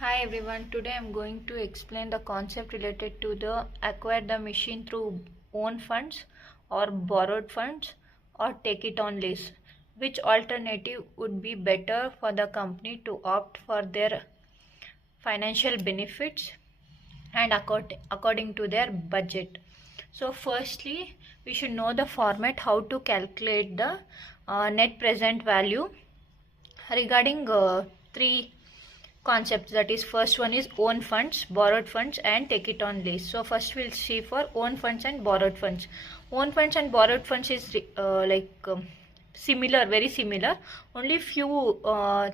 Hi everyone, today I'm going to explain the concept related to the acquire the machine through own funds or borrowed funds or take it on lease. Which alternative would be better for the company to opt for their financial benefits and according to their budget. So firstly, we should know the format how to calculate the net present value regarding three concepts, that is first one is own funds, borrowed funds and take it on lease. So first we'll see for own funds and borrowed funds. Own funds and borrowed funds is similar, very similar, only few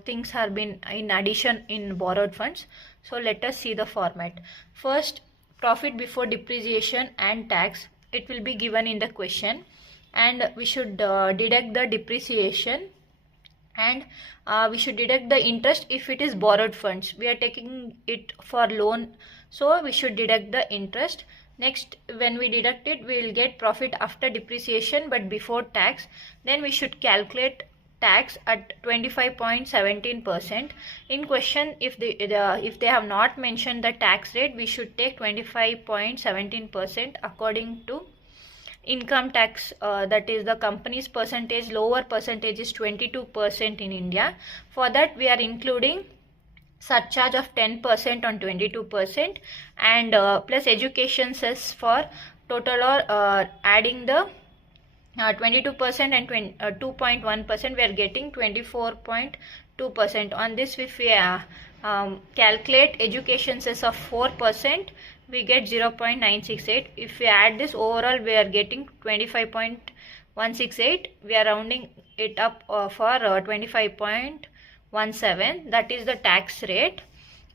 things have been in addition in borrowed funds. So let us see the format. First, profit before depreciation and tax, it will be given in the question, and we should deduct the depreciation, and we should deduct the interest if it is borrowed funds. We are taking it for loan, so we should deduct the interest. Next, when we deduct it, we will get profit after depreciation but before tax. Then we should calculate tax at 25.17%. In question, if they have not mentioned the tax rate, we should take 25.17% according to income tax, that is the company's percentage. Lower percentage is 22% in India. For that we are including surcharge of 10% on 22%, and plus education cess for total, or adding the 22% and 2.1%, we are getting 24.2%. On this, if we calculate education cess of 4%, we get 0.968. If we add this, overall we are getting 25.168. We are rounding it up for 25.17, that is the tax rate.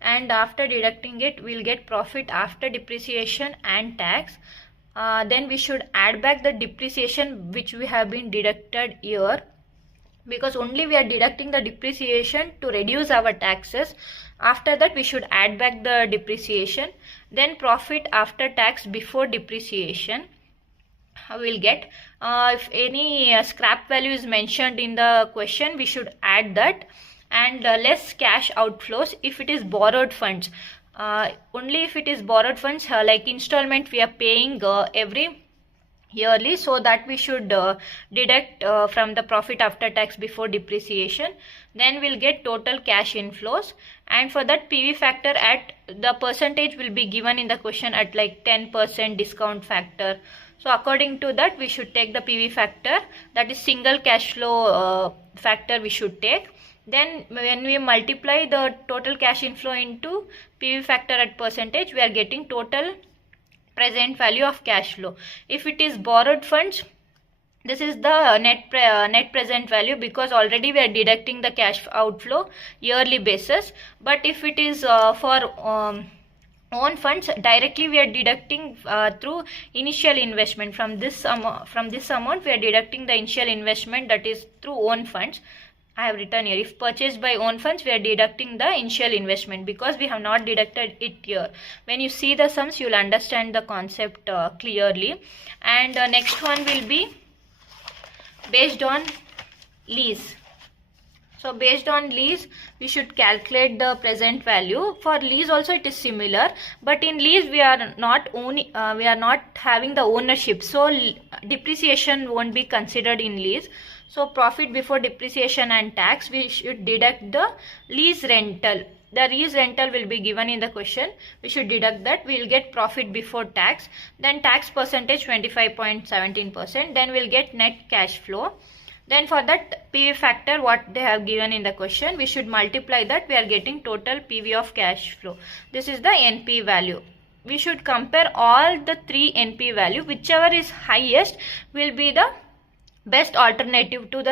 And after deducting it, we will get profit after depreciation and tax. Then we should add back the depreciation which we have been deducted here, because only we are deducting the depreciation to reduce our taxes. After that we should add back the depreciation. Then profit after tax before depreciation will get, if any scrap value is mentioned in the question, we should add that, and less cash outflows if it is borrowed funds. Only if it is borrowed funds, like installment we are paying every yearly, so that we should deduct from the profit after tax before depreciation. Then we'll get total cash inflows, and for that PV factor at the percentage will be given in the question at like 10% discount factor. So according to that we should take the PV factor, that is single cash flow factor we should take. Then when we multiply the total cash inflow into PV factor at percentage, we are getting total present value of cash flow. If it is borrowed funds, this is the net present value, because already we are deducting the cash outflow yearly basis. But if it is for own funds, directly we are deducting through initial investment. From this amount we are deducting the initial investment, that is through own funds. I have written here, if purchased by own funds, we are deducting the initial investment, because we have not deducted it here. When you see the sums, you will understand the concept clearly. And next one will be based on lease. So based on lease, we should calculate the present value. For lease also it is similar, but in lease we are not having the ownership, so depreciation won't be considered in lease. So profit before depreciation and tax, we should deduct the lease rental. The lease rental will be given in the question. We should deduct that. We will get profit before tax. Then tax percentage 25.17%. Then we'll get net cash flow. Then for that PV factor, what they have given in the question, we should multiply that. We are getting total PV of cash flow. This is the NP value. We should compare all the three NP value. Whichever is highest will be the best alternative to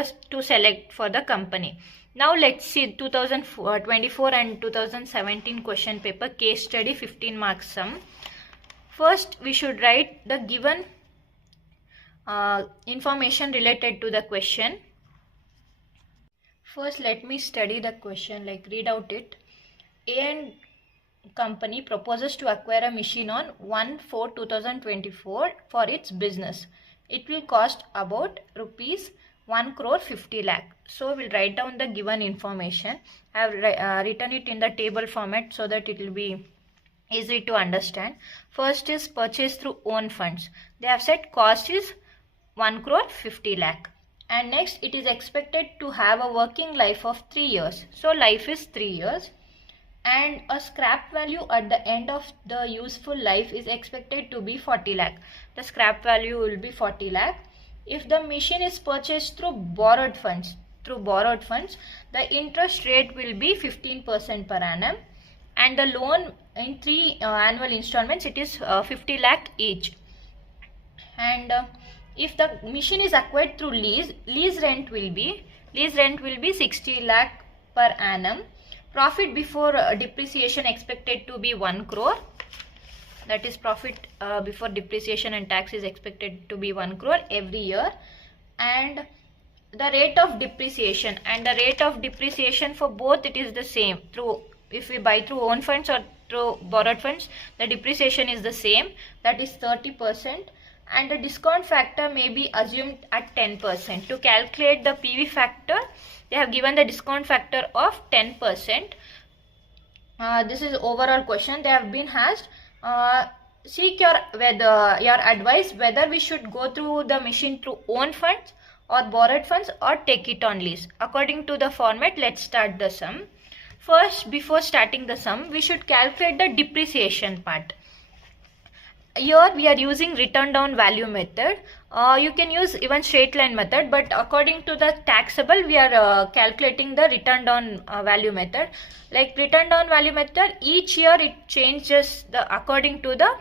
select for the company. Now let's see 2024 and 2017 question paper case study 15 marks sum. First we should write the given information related to the question. First let me study the question, like read out it. A and company proposes to acquire a machine on 1/4/2024 for its business. It will cost about rupees 1 crore 50 lakh. So we'll write down the given information. I have written it in the table format so that it will be easy to understand. First is purchase through own funds. They have said cost is 1 crore 50 lakh. And next, it is expected to have a working life of 3 years. So life is 3 years. And a scrap value at the end of the useful life is expected to be 40 lakh. The scrap value will be 40 lakh. If the machine is purchased through borrowed funds, the interest rate will be 15% per annum, and the loan in 3 annual installments, it is 50 lakh each. And if the machine is acquired through lease rent will be 60 lakh per annum. Profit before depreciation expected to be 1 crore. That is profit before depreciation and tax is expected to be 1 crore every year. And the rate of depreciation for both, it is the same. If we buy through own funds or through borrowed funds, the depreciation is the same, that is 30%. And the discount factor may be assumed at 10%. To calculate the PV factor, they have given the discount factor of 10%. This is overall question. They have been asked, seek your advice whether we should go through the machine through own funds or borrowed funds or take it on lease. According to the format, let's start the sum. First, before starting the sum, we should calculate the depreciation part. Here we are using return down value method. You can use even straight line method, but according to the taxable, we are calculating the return down value method. Like return down value method, each year it changes according to the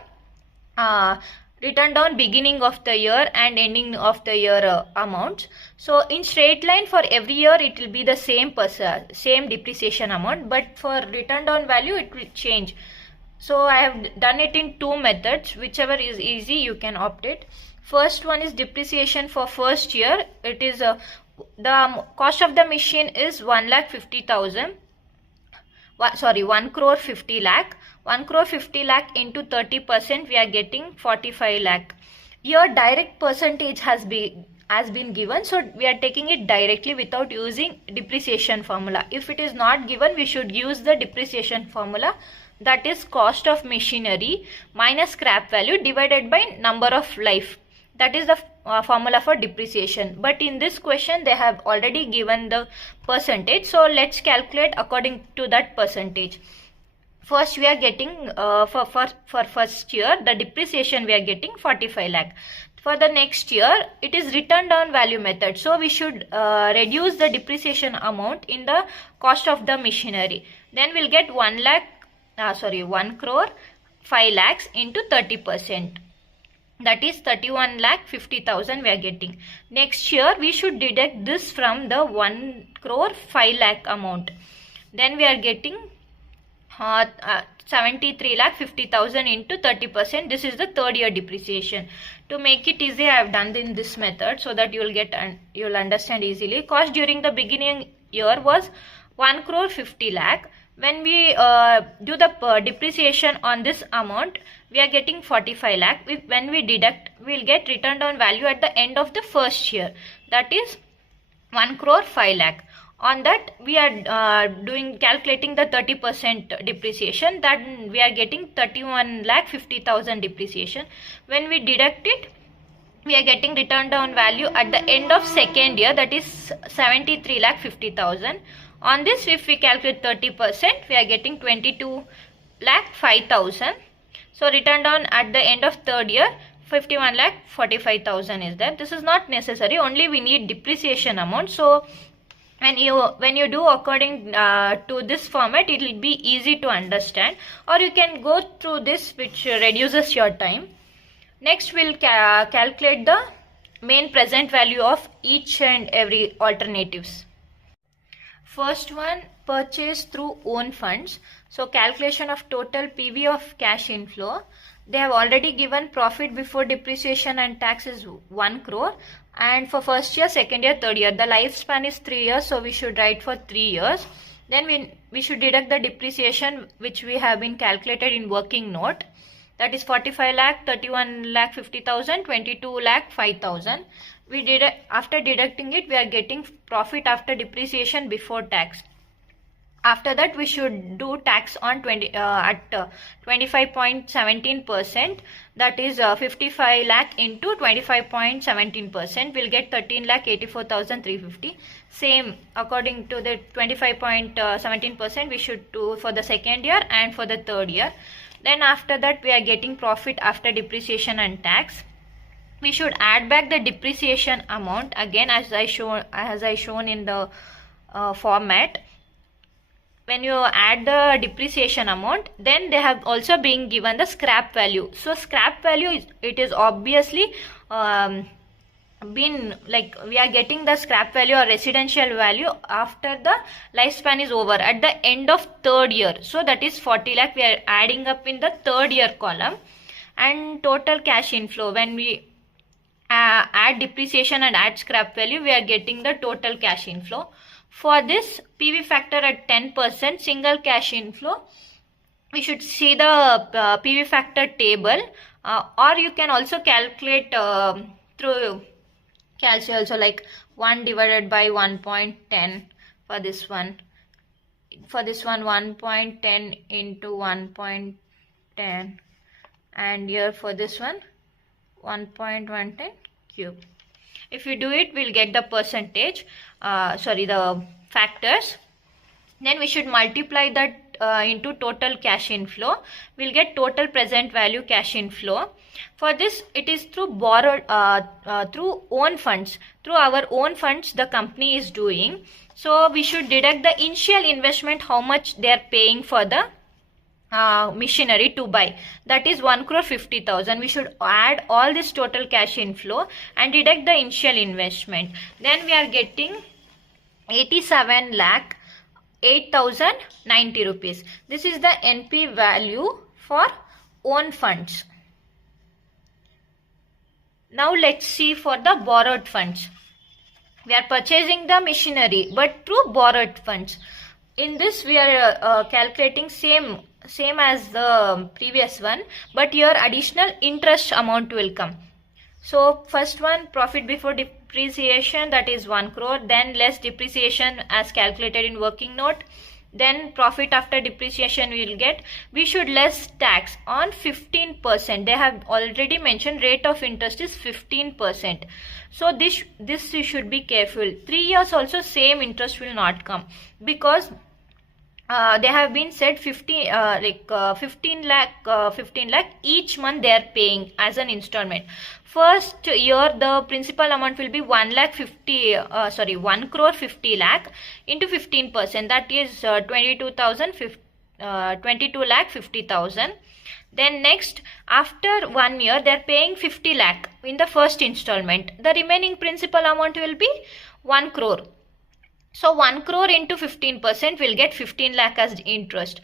return down beginning of the year and ending of the year amounts. So in straight line, for every year it will be the same depreciation amount, but for return down value it will change. So I have done it in 2 methods. Whichever is easy, you can opt it. First one is depreciation for first year. It is the cost of the machine is 1,50,000. 1 crore 50 lakh. 1 crore 50 lakh into 30%, we are getting 45 lakh. Here direct percentage has been given, so we are taking it directly without using depreciation formula. If it is not given, we should use the depreciation formula. That is cost of machinery minus scrap value divided by number of life. That is the formula for depreciation. But in this question, they have already given the percentage. So let's calculate according to that percentage. First, we are getting for first year, the depreciation we are getting 45 lakh. For the next year, it is return down value method. So we should reduce the depreciation amount in the cost of the machinery. Then we'll get 1 crore 5 lakhs into 30%. That is 31,50,000 we are getting. Next year, we should deduct this from the 1 crore 5 lakh amount. Then we are getting 73,50,000 into 30%. This is the third year depreciation. To make it easy, I have done in this method so that you'll understand easily. Cost during the beginning year was 1 crore 50 lakh. When we do the depreciation on this amount, we are getting 45 lakh. When we deduct, we will get return down value at the end of the first year. That is 1 crore 5 lakh. On that, we are calculating the 30% depreciation. That we are getting 31,50,000 depreciation. When we deduct it, we are getting return down value at the end of second year. That is 73,50,000. On this, if we calculate 30%, we are getting 22,05,000. So return down at the end of third year, 51,45,000 is there. This is not necessary. Only we need depreciation amount. So when you do according to this format, it will be easy to understand. Or you can go through this, which reduces your time. Next, we'll calculate the main present value of each and every alternatives. First one, purchase through own funds. So calculation of total PV of cash inflow. They have already given profit before depreciation and tax is 1 crore. And for first year, second year, third year, the lifespan is 3 years. So we should write for 3 years. Then we should deduct the depreciation which we have been calculated in working note. That is 45 lakh, 31,50,000, 22,05,000. after deducting it, we are getting profit after depreciation before tax. After that, we should do tax on 25.17%, that is 55 lakh into 25.17%, we'll get 13,84,350. Same according to the 25.17% we should do for the second year and for the third year. Then after that, we are getting profit after depreciation and tax. We should add back the depreciation amount again, as I shown in the format. When you add the depreciation amount, then they have also been given the scrap value. So scrap value it is obviously been like we are getting the scrap value or residential value after the lifespan is over at the end of third year. So that is 40 lakh we are adding up in the third year column. And total cash inflow, when we add depreciation and add scrap value, we are getting the total cash inflow. For this PV factor at 10%, single cash inflow, we should see the PV factor table, or you can also calculate through calci also, like 1 divided by 1.10 for this one. For this one, 1.10 into 1.10, and here for this one 1.110 cube. If you do it, we'll get the percentage, the factors. Then we should multiply that into total cash inflow. We'll get total present value cash inflow. For this, it is through borrowed, through own funds. Through our own funds, the company is doing. So we should deduct the initial investment, how much they are paying for the machinery to buy, that is 1,50,00,000. We should add all this total cash inflow and deduct the initial investment. Then we are getting 87,08,090 rupees. This is the NP value for own funds. Now let's see for the borrowed funds. We are purchasing the machinery but through borrowed funds. In this we are calculating same as the previous one, but here additional interest amount will come. So first one, profit before depreciation, that is 1 crore, then less depreciation as calculated in working note, then profit after depreciation we will get. We should less tax on 15%. They have already mentioned rate of interest is 15%. So this you should be careful. 3 years also same interest will not come, because they have been said 15 lakh each month they are paying as an installment. First year the principal amount will be 1 crore 50 lakh into 15%, that is 22 lakh 50,000. Then next, after 1 year they are paying 50 lakh in the first installment. The remaining principal amount will be 1 crore. So 1 crore into 15% will get 15 lakh as interest.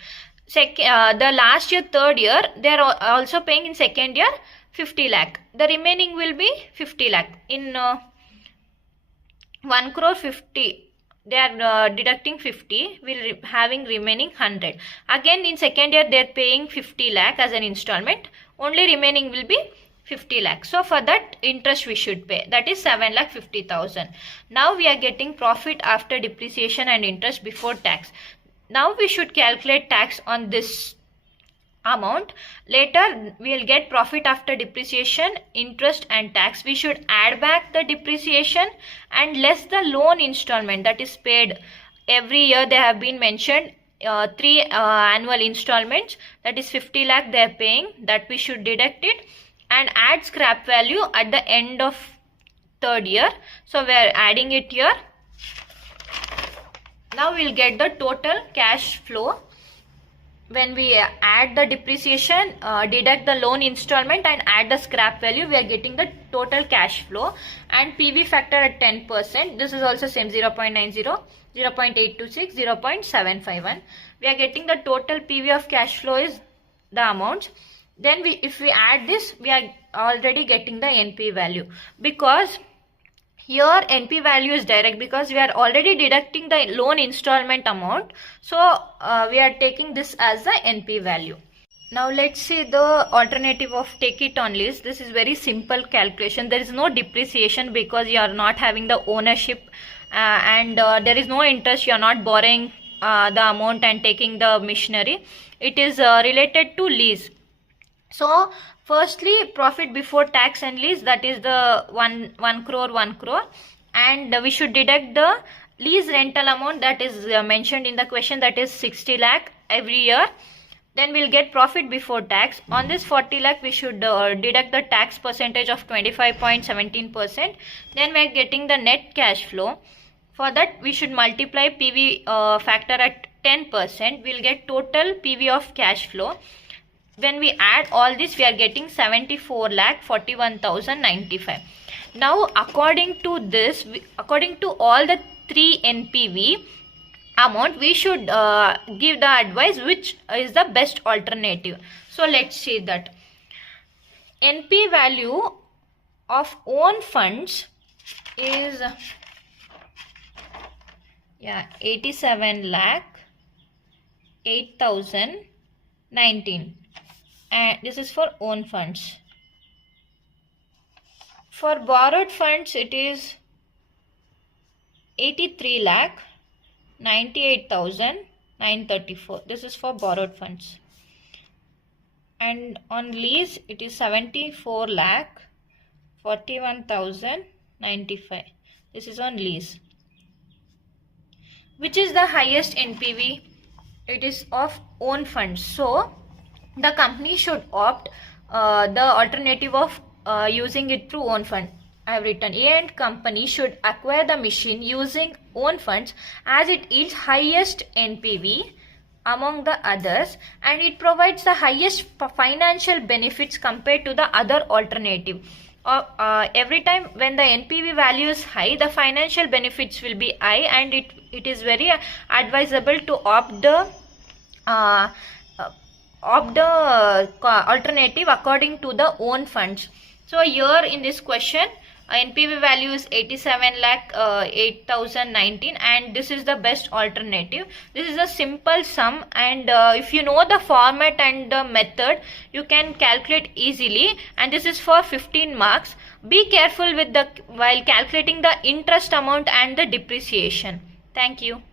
The last year, third year, they are also paying in second year 50 lakh. The remaining will be 50 lakh. In 1 crore 50, they are deducting 50, will having remaining 100. Again in second year they are paying 50 lakh as an installment. Only remaining will be 50 lakh. So for that interest we should pay, that is 7,50,000. Now we are getting profit after depreciation and interest before tax. Now we should calculate tax on this amount. Later we will get profit after depreciation, interest and tax. We should add back the depreciation and less the loan installment that is paid every year. They have been mentioned 3 annual installments, that is 50 lakh they are paying, that we should deduct it and add scrap value at the end of third year. So we are adding it here. Now we will get the total cash flow. When we add the depreciation, deduct the loan installment and add the scrap value, we are getting the total cash flow. And PV factor at 10%. This is also same, 0.90, 0.826, 0.751. We are getting the total PV of cash flow is the amount. Then if we add this, we are already getting the NP value, because here NP value is direct because we are already deducting the loan installment amount. So we are taking this as the NP value. Now let's see the alternative of take it on lease. This is very simple calculation. There is no depreciation because you are not having the ownership, and there is no interest. You are not borrowing the amount and taking the machinery. It is related to lease. So firstly, profit before tax and lease, that is the 1 crore, and we should deduct the lease rental amount that is mentioned in the question, that is 60 lakh every year. Then we'll get profit before tax. On this 40 lakh we should deduct the tax percentage of 25.17%. Then we're getting the net cash flow. For that we should multiply PV factor at 10%. We'll get total PV of cash flow. When we add all this, we are getting 74,41,095. Now according to this, according to all the 3 NPV amount, we should give the advice which is the best alternative. So let's see that. NP value of own funds is 87 lakh 8,019, and this is for own funds. For borrowed funds it is 83 lakh 98,934. This is for borrowed funds. And on lease it is 74 lakh 41,095. This is on lease. Which is the highest NPV? It is of own funds. So the company should opt the alternative of using it through own fund. I have written A and company should acquire the machine using own funds as it yields highest NPV among the others, and it provides the highest financial benefits compared to the other alternative. Every time when the NPV value is high, the financial benefits will be high, and it is very advisable to opt the alternative according to the own funds. So here in this question, NPV value is 87 lakh 8,019, and this is the best alternative. This is a simple sum, and if you know the format and the method, you can calculate easily, and this is for 15 marks. Be careful with while calculating the interest amount and the depreciation. Thank you.